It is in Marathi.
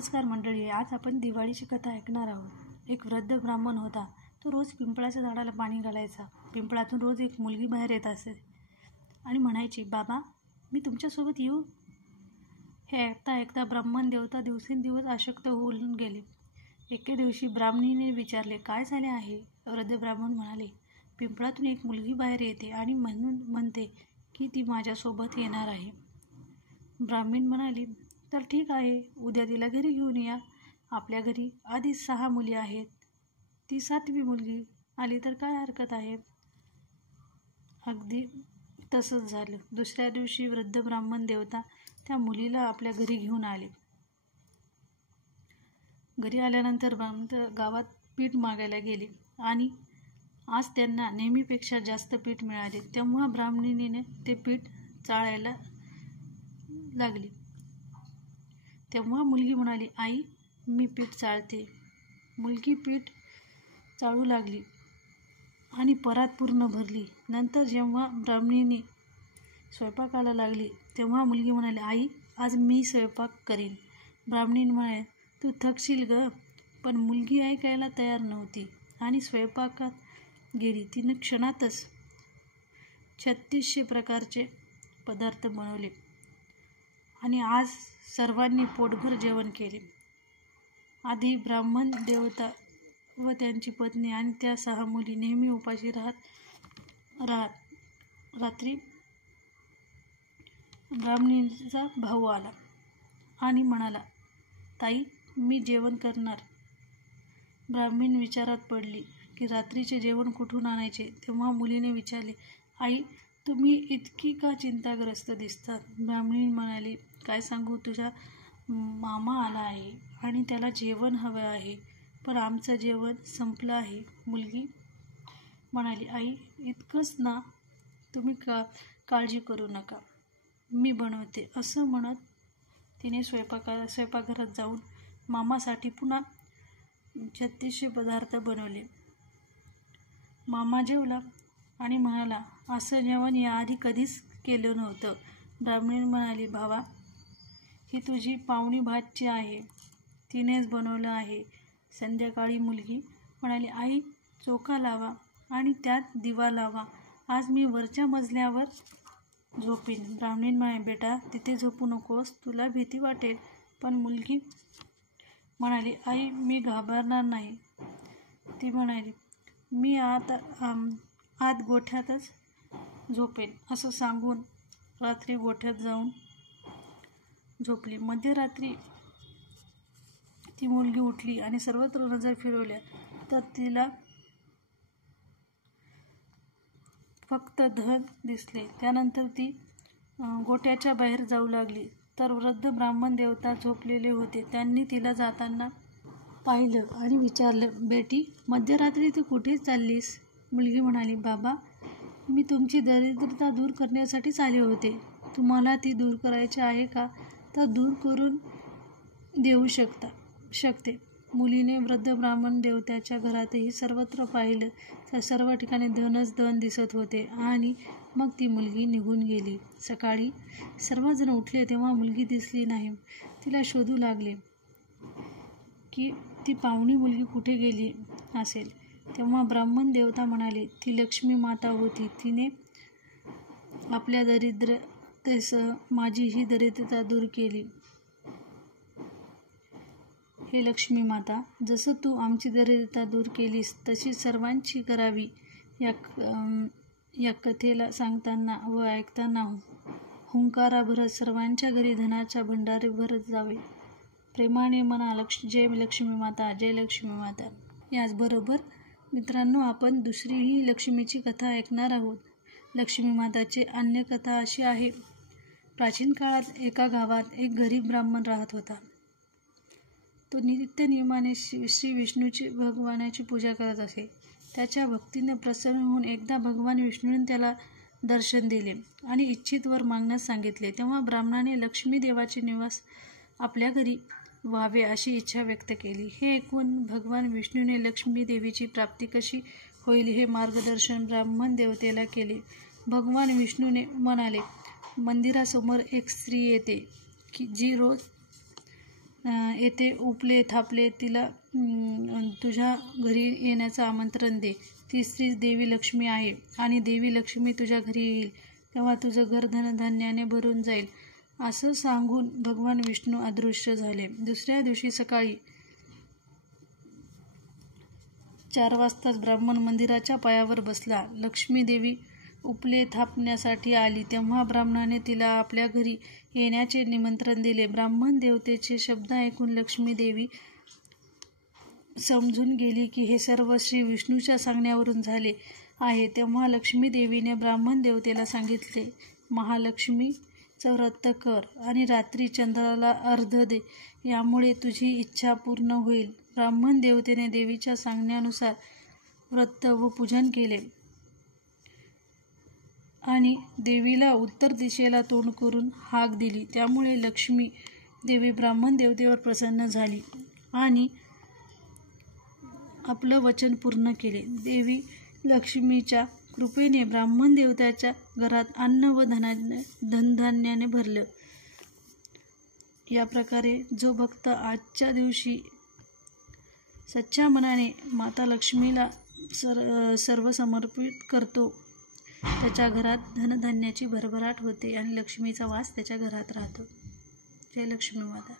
नमस्कार मंडळी, आज आपण दिवाळीची कथा ऐकणार आहोत. एक वृद्ध ब्राह्मण होता. तो रोज पिंपळाच्या झाडाला पाणी घालायचा. पिंपळातून रोज एक मुलगी बाहेर येत असे आणि म्हणायची, बाबा मी तुमच्यासोबत येऊ. हे ऐकता ऐकता ब्राह्मण देवता दिवसेंदिवस अशक्त होऊन गेले. एके दिवशी ब्राह्मणीने विचारले, काय झाले आहे? वृद्ध ब्राह्मण म्हणाले, पिंपळातून एक मुलगी बाहेर येते आणि म्हणते की ती माझ्यासोबत येणार आहे. ब्राह्मण म्हणाली, तर ठीक आहे, उद्या तिला घरी घेऊन या. आपल्या घरी आधीच 6 मुली आहेत, ती 7वी मुलगी आली तर काय हरकत आहे. अगदी तसंच झालं. दुसऱ्या दिवशी वृद्ध ब्राह्मण देवता त्या मुलीला आपल्या घरी घेऊन आले. घरी आल्यानंतर गावात पीठ मागायला गेले आणि आज त्यांना नेहमीपेक्षा जास्त पीठ मिळाले. तेव्हा ब्राह्मणीने ते पीठ चाळायला लागली. तेव्हा मुलगी म्हणाली, आई मी पीठ चाळते. मुलगी पीठ चाळू लागली आणि परात पूर्ण भरली. नंतर जेव्हा ब्राह्मणीने स्वयंपाकाला लागली तेव्हा मुलगी म्हणाली, आई आज मी स्वयंपाक करीन. ब्राह्मणीने म्हणाले, तू थकशील ग. पण मुलगी ऐकायला तयार नव्हती आणि स्वयंपाकात गेली. तिने क्षणातच 3600 प्रकारचे पदार्थ बनवले आणि आज सर्वांनी पोटभर जेवण केले. आधी ब्राह्मण देवता व त्यांची पत्नी आणि त्या 6 मुली नेहमी उपाशी राहत. रात्री ब्राह्मणीचा भाऊ आला आणि म्हणाला, ताई मी जेवण करणार. ब्राह्मण विचारात पडली की रात्रीचे जेवण कुठून आणायचे. तेव्हा मुलीने विचारले, आई तुम्ही इतकी का चिंताग्रस्त दिसतात. ब्राह्मणी म्हणाली, काय सांगू, तुझा मामा आला आहे आणि त्याला जेवण हवं आहे, पण आमचं जेवण संपलं आहे. मुलगी म्हणाली, आई इतकंच ना, तुम्ही काळजी करू नका, मी बनवते. असं म्हणत तिने स्वयंपाकघरात जाऊन मामासाठी पुन्हा 3600 पदार्थ बनवले. मामा जेवला आणि म्हणाला, असं जेवण याआधी कधीच केलं नव्हतं. ब्राह्मणी म्हणाली, भावा ही तुझी पाहुणी भाची आहे, तिनेच बनवलं आहे. संध्याकाळी मुलगी म्हणाली, आई चोखा लावा आणि त्यात दिवा लावा. आज मी वरच्या मजल्यावर झोपीन. ब्राह्मणी म्हणाली, बेटा तिथे झोपू नकोस, तुला भीती वाटेल. पण मुलगी म्हणाली, आई मी घाबरणार नाही. ती म्हणाली, मी आत गोठ्यातच झोपेन. असं सांगून रात्री गोठ्यात जाऊन झोपली. मध्यरात्री ती मुलगी उठली आणि सर्वत्र नजर फिरवल्या तर तिला फक्त धन दिसले. त्यानंतर ती गोठ्याच्या बाहेर जाऊ लागली तर वृद्ध ब्राह्मण देवता झोपलेले होते. त्यांनी तिला जाताना पाहिलं आणि विचारलं, बेटी मध्यरात्री तू कुठे चाललीस? मुलगी म्हणाली, बाबा मी तुमची दरिद्रता दूर करण्यासाठीच आले होते. तुम्हाला ती दूर करायची आहे का, तर दूर करून देऊ शकते. मुलीने वृद्ध ब्राह्मण देवत्याच्या घरातही सर्वत्र पाहिलं तर सर्व ठिकाणी धनच धन दिसत होते आणि मग ती मुलगी निघून गेली. सकाळी सर्वजण उठले तेव्हा मुलगी दिसली नाही. तिला शोधू लागले की ती पाहुणी मुलगी कुठे गेली असेल. तेव्हा ब्राह्मण देवता म्हणाले, ती लक्ष्मी माता होती. तिने आपल्या दरिद्रतेसह माझीही दरिद्रता दूर केली. हे लक्ष्मी माता, जसं तू आमची दरिद्रता दूर केलीस तशी सर्वांची करावी. या कथेला सांगताना व ऐकताना हुंकारा भरत सर्वांच्या घरी धनाचा भंडार भरत जावे. प्रेमाने म्हणा, जय लक्ष्मी माता, जय लक्ष्मी माता. याचबरोबर मित्रांनो, आपण दुसरीही लक्ष्मीची कथा ऐकणार आहोत. लक्ष्मी माताची अन्य कथा अशी आहे. प्राचीन काळात एका गावात एक गरीब ब्राह्मण राहत होता. तो नित्यनियमाने श्री विष्णूची भगवानाची पूजा करत असे. त्याच्या भक्तीने प्रसन्न होऊन एकदा भगवान विष्णूने त्याला दर्शन दिले आणि इच्छित वर मागण्यास सांगितले. तेव्हा ब्राह्मणाने लक्ष्मी देवाचे निवास आपल्या घरी व्हावे अशी इच्छा व्यक्त केली. हे ऐकून भगवान विष्णूने लक्ष्मी देवीची प्राप्ती कशी होईल हे मार्गदर्शन ब्राह्मण देवतेला केले. भगवान विष्णूने म्हणाले, मंदिरासमोर एक स्त्री येते की जी रोज येथे उपले थापले तिला तुझ्या घरी येण्याचं आमंत्रण दे. ती स्त्री देवी लक्ष्मी आहे आणि देवी लक्ष्मी तुझ्या घरी येईल तेव्हा तुझं घर धनधान्याने भरून जाईल, असं सांगून भगवान विष्णू अदृश्य झाले. दुसऱ्या दिवशी सकाळी 4 वाजताच ब्राह्मण मंदिराच्या पायावर बसला. लक्ष्मी देवी उपले थापण्यासाठी आली तेव्हा ब्राह्मणाने तिला आपल्या घरी येण्याचे निमंत्रण दिले. ब्राह्मण देवतेचे शब्द ऐकून लक्ष्मी देवी समजून गेली की हे सर्व श्री विष्णूच्या सांगण्यावरून झाले आहे. तेव्हा लक्ष्मी देवीने ब्राह्मण देवतेला सांगितले, महालक्ष्मीचं व्रत कर आणि रात्री चंद्राला अर्घ्य दे, यामुळे तुझी इच्छा पूर्ण होईल. ब्राह्मण देवतेने देवीच्या सांगण्यानुसार व्रत व पूजन केले आणि देवीला उत्तर दिशेला तोंड करून हाक दिली. त्यामुळे लक्ष्मी देवी ब्राह्मण देवतेवर प्रसन्न झाली आणि आपलं वचन पूर्ण केले. देवी लक्ष्मीच्या कृपेने ब्राह्मण देवताच्या घरात अन्न व धनधान्याने भरलं. या प्रकारे जो भक्त आजच्या दिवशी सच्च्या मनाने माता लक्ष्मीला सर्व समर्पित करतो त्याच्या घरात धनधान्याची भरभराट होते आणि लक्ष्मीचा वास त्याच्या घरात राहतो. जय लक्ष्मी माता.